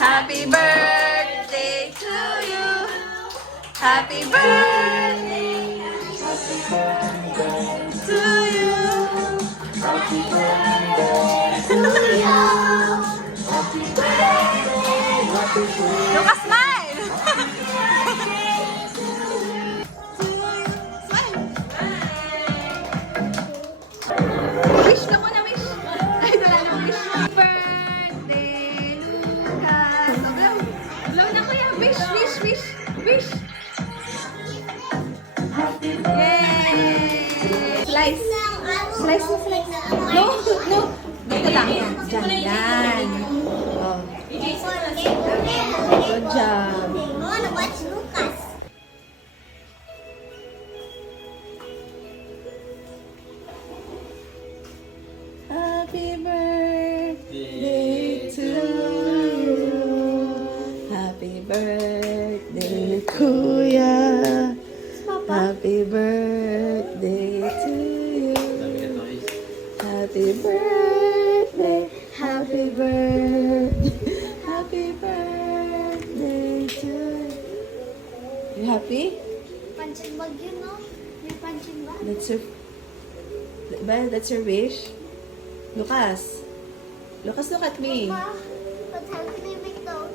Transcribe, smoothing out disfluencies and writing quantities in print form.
Happy birthday to you. Happy birthday to you. Happy birthday to you. Happy birthday. Lucas, smile! Wish ka muna, wish. Ay, wala na wish. Happy birthday, Lucas. Blow. Blow na kuya. Wish, wish, wish. Wish. Yay! Slice. Slice mo, slice. No, no. Dito lang. Diyan, yan. Oh. Good job. Happy birthday to you. Happy birthday, Kuya. Happy birthday to you. Happy birthday. Happy birthday. Happy birthday to you. You happy? Punching bag yun, no? May punching bag. That's your wish? Lucas. Lucas, look at me. Papa, what time can I make those?